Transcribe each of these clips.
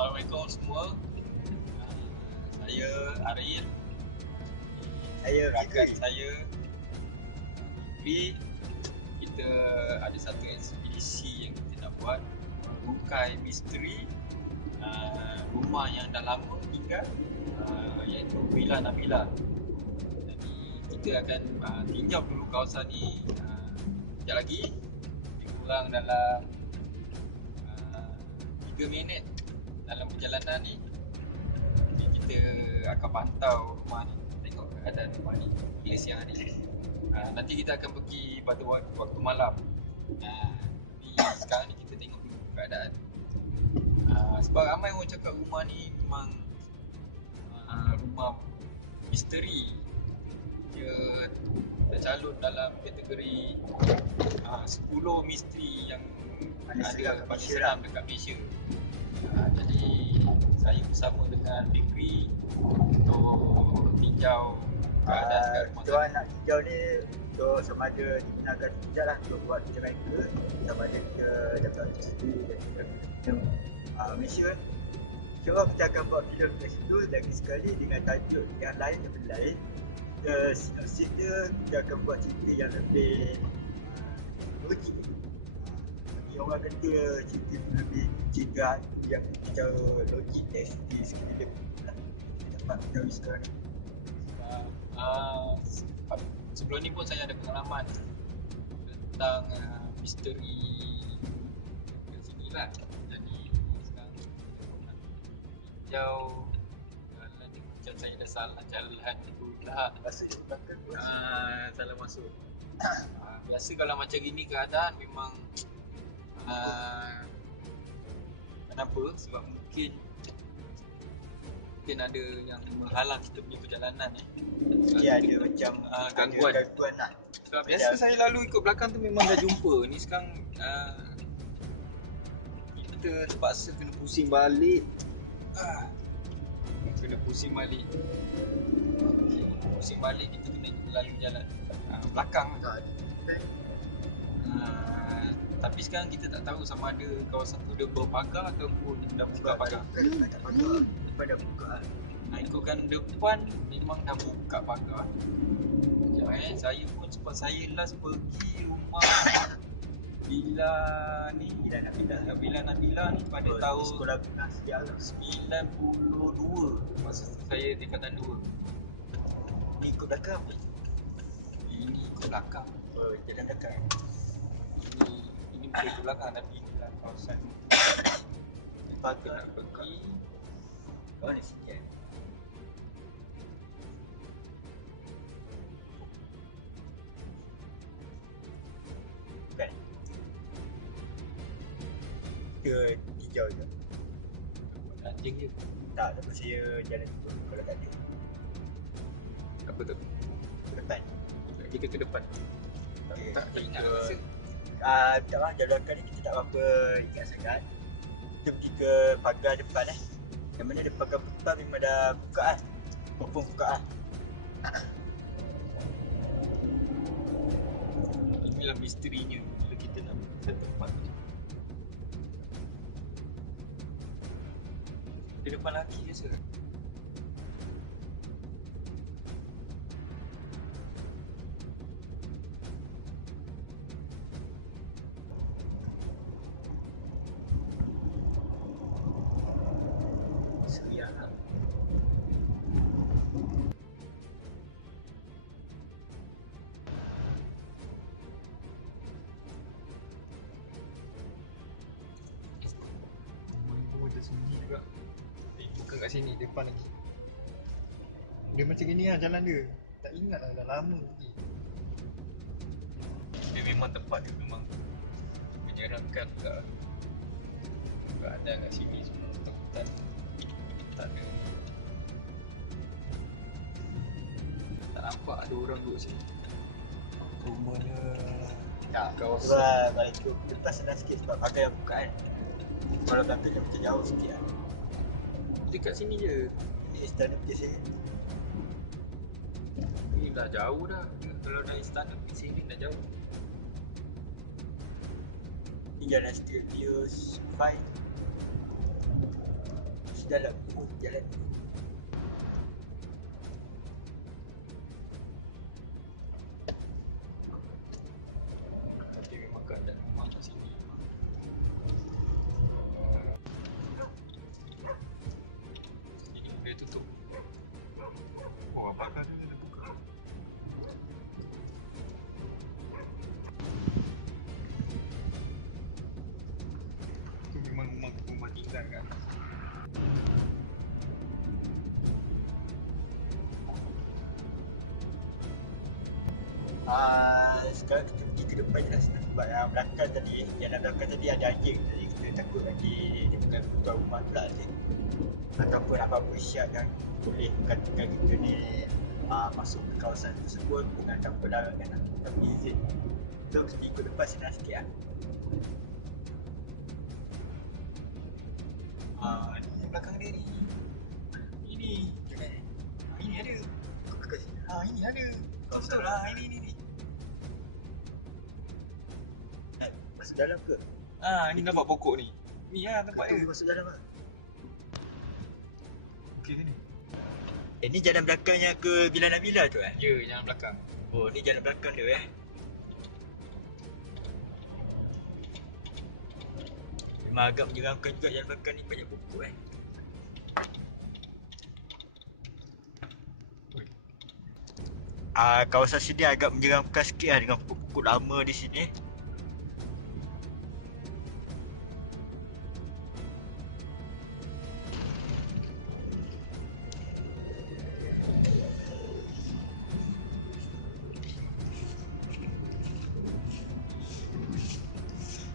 Assalamualaikum semua. Uh, saya Arif. Saya Rakan Fikri. saya Fikri. Kita ada satu ekspedisi yang kita nak buat bukai misteri uh, rumah yang dah lama tinggal uh, iaitu Villa Nabila. Jadi kita akan uh, tinjau dulu kawasan ni uh, sekejap lagi lebih kurang dalam uh, 3 minit dalam perjalanan ni ni kita akan pantau rumah ni tengok keadaan rumah ni bila siang hari. Uh, nanti kita akan pergi pada waktu, waktu malam. Uh, ni sekarang ni kita tengok dulu keadaan. Uh, sebab ramai orang cakap rumah ni memang uh, rumah misteri. Dia tercalon dalam kategori uh, 10 misteri yang ada paling seram dekat Malaysia. Uh, jadi saya bersama dengan Fikri untuk tinjau keadaan dekat Ah, rumah orang nak hijau ni untuk sama ada digunakan sekejap lah untuk buat macam mereka. Sama ada kita dapat cuti dan kita uh, Malaysia InsyaAllah kita akan buat filem kat situ lagi sekali dengan tajuk yang lain daripada lain. Kita sinopsis dia kita akan buat cerita yang lebih orang kata cerita tu lebih cerita yang secara logik dari segi sekeliling lah kita dapat ketahui sekarang. Sebab, uh, sebelum ni pun saya ada pengalaman tentang uh, misteri kat sini lah. Jadi sekarang tinjau jalan ni macam saya dah salah jalan tu lah. Belakang tu Ah, salah masuk. Ah, biasa kalau macam gini keadaan memang kenapa? Sebab mungkin mungkin ada yang menghalang kita punya perjalanan eh. Ya ada macam Ah, ada gangguan. gangguan lah Sebab biasa saya lalu ikut belakang tu memang dah jumpa. Ni sekarang ah, kita terpaksa kena pusing balik. Ah, kena pusing balik. Okay, pusing balik kita kena lalu jalan ah, belakang. Tak ada Ah, tapi sekarang kita tak tahu sama ada kawasan tu dia berpagar ataupun dah buka pagar. Tak Depan dah buka Nah, ikutkan depan memang dah buka pagar. Sekejap eh, saya pun sebab saya last pergi rumah Bila ni Bila pindah Bila Nabila ni pada Oh, tahun Sekolah lah 92 masa saya tingkatan 2. Ni ikut belakang? Ini ikut belakang. Oh jalan belakang Ini ini bukan ikut belakang tapi inilah kawasan tempat kita nak pergi. Oh ni sikit Bukan Kita hijau je Anjing je. Tak, tapi saya jalan tu kalau tak ada Apa tu? Ke depan Kita ke depan. Tak, Okey, tak, tak ingat kita- rasa. Ah, lah, jalan belakang kita tak apa ingat sangat Kita pergi ke pagar depan eh Yang mana pagar depan memang dah buka kan Confirm buka lah Inilah misterinya bila kita nak ke tempat tu. Depan lagi je Sunyi juga. Eh, bukan kat sini, depan lagi. Dia macam gini lah jalan dia. Tak ingat lah, dah lama pergi. Dia memang tempat dia memang menyeramkan ke keadaan kat sini semua hutan-hutan. Tak ada tak nampak ada orang duduk sini. Rumahnya Tak, Kawasan. sebab kalau ikut depan senang sikit sebab pagar yang buka kan Kalau belakang dia macam jauh sikit lah dekat sini je. Ini istana place ni Ni dah jauh dah. Kalau dah istana pergi sini dah jauh. Ni jalan Stadius 5 dalam. Oh, jalan. Ah, sekarang kita pergi ke depan je lah sebab yang belakang tadi, yang dalam belakang tadi ada anjing jadi kita takut nanti dia bukan tuan rumah pula nanti ataupun apa-apa isyak yang boleh katakan kita ni ah, masuk ke kawasan tersebut dengan tanpa larangan lah, tanpa izin. So mesti ikut depan senang sikit lah. Ah, ni belakang dia ni ini ah, ini ada. Ah, ini ada. Betul lah ini ini ni Eh, masuk dalam ke? Ah, ni nampak pokok ni. Ni lah tempat dia. masuk dalam lah Okey ni? Eh ni jalan belakangnya ke Bila Nabila tu eh? Ya, yang belakang. Oh ni jalan belakang dia eh. Memang agak menyeramkan juga jalan belakang ni banyak pokok eh. Ah, kawasan sini agak menyeramkan sikit lah dengan pokok-pokok lama di sini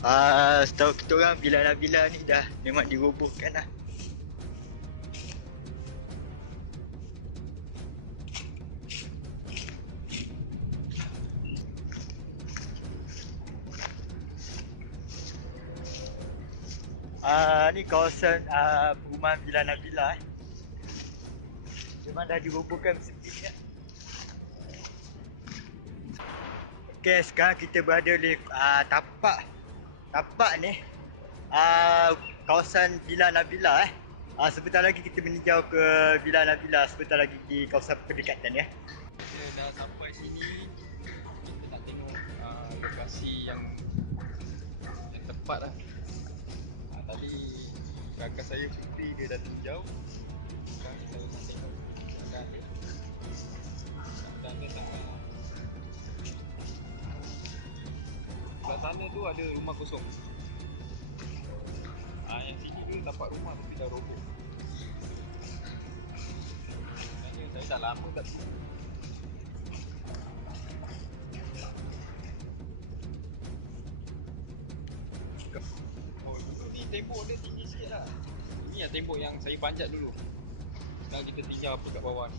Ah, setahu kita orang bila-bila ni dah memang dirobohkan lah. Ah, ni kawasan ah, perumahan Villa Nabila eh. Memang dah dirobohkan sendiri ya. Okey, sekarang kita berada di uh, tapak tapak ni uh, kawasan Villa Nabila eh. Uh, sebentar lagi kita meninjau ke Villa Nabila sebentar lagi di kawasan perdekatan ya. Kita dah sampai sini Kita nak tengok uh, lokasi yang yang tepat lah uh, Tadi kakak saya Putri dia dah tinjau Sekarang saya nak tengok keadaan dia Keadaan dia sangat Sebelah sana tu ada rumah kosong Ah yang sini dulu tapak rumah tapi dah roboh Sebenarnya saya dah lama tak sini Oh, ni tembok dia tinggi sikit lah. Ni lah tembok yang saya panjat dulu. Sekarang kita tinjau apa kat bawah ni.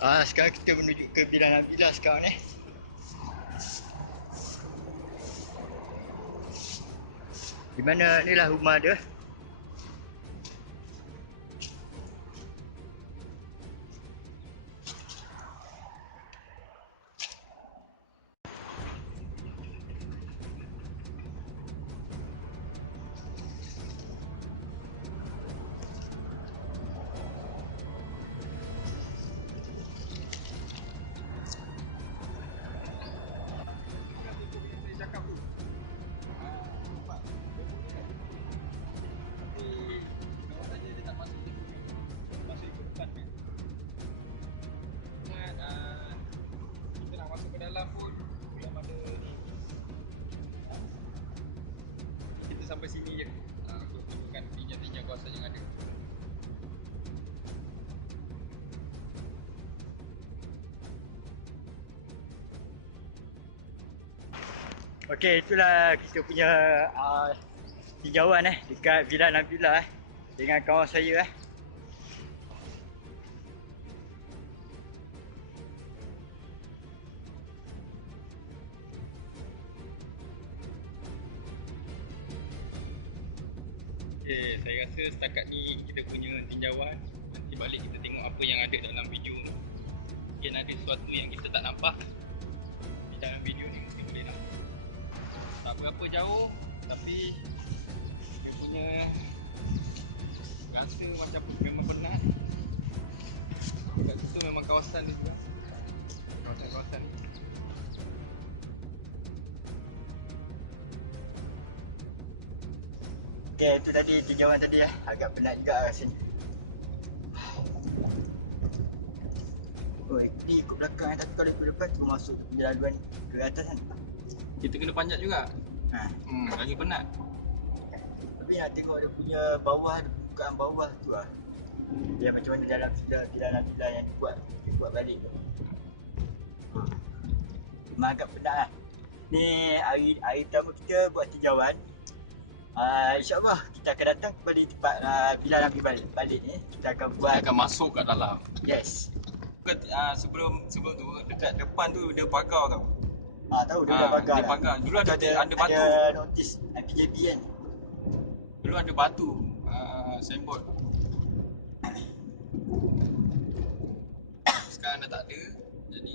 Ah, sekarang kita menuju ke Villa Nabila sekarang ni. Di mana ni lah rumah dia. Sampai sini je. Ah, untuk tunjukkan tinjau-tinjau kawasan yang ada. Okey, itulah kita punya uh, tinjauan eh dekat Villa Nabila eh dengan kawan saya eh. Okay, saya rasa setakat ni kita punya tinjauan. Nanti balik kita tengok apa yang ada dalam video mungkin ada sesuatu yang kita tak nampak di dalam video ni mungkin boleh nampak. Tak berapa jauh tapi dia punya rasa macam memang penat. Kat situ memang kawasan juga. Kawasan-kawasan ni Okay, itu tadi tinjauan tadi eh. Agak penat juga rasanya. Oh, ni ikut belakang eh. Tapi kalau ikut depan tu masuk jalan ke atas kan. kita kena panjat juga Ha. hmm, lagi penat Tapi nak tengok dia punya bawah, dia bukaan bawah tu lah. Dia macam mana dalam villa yang dibuat, dibuat balik tu. Ha. Memang agak penat lah. Ni hari, hari pertama kita buat tinjauan. Uh, InsyaAllah kita akan datang kembali tempat uh, villa Nabi balik, balik ni. Kita akan buat, kita akan masuk kat dalam yes. uh, sebelum sebelum tu dekat depan tu dia pagar tau Ah tahu dia Ah, dah pagar dia dah. pagar. Dulu ada- ada, ada batu. Ada notis MPJB kan. Dulu ada batu uh, signboard. Sekarang dah tak ada. Jadi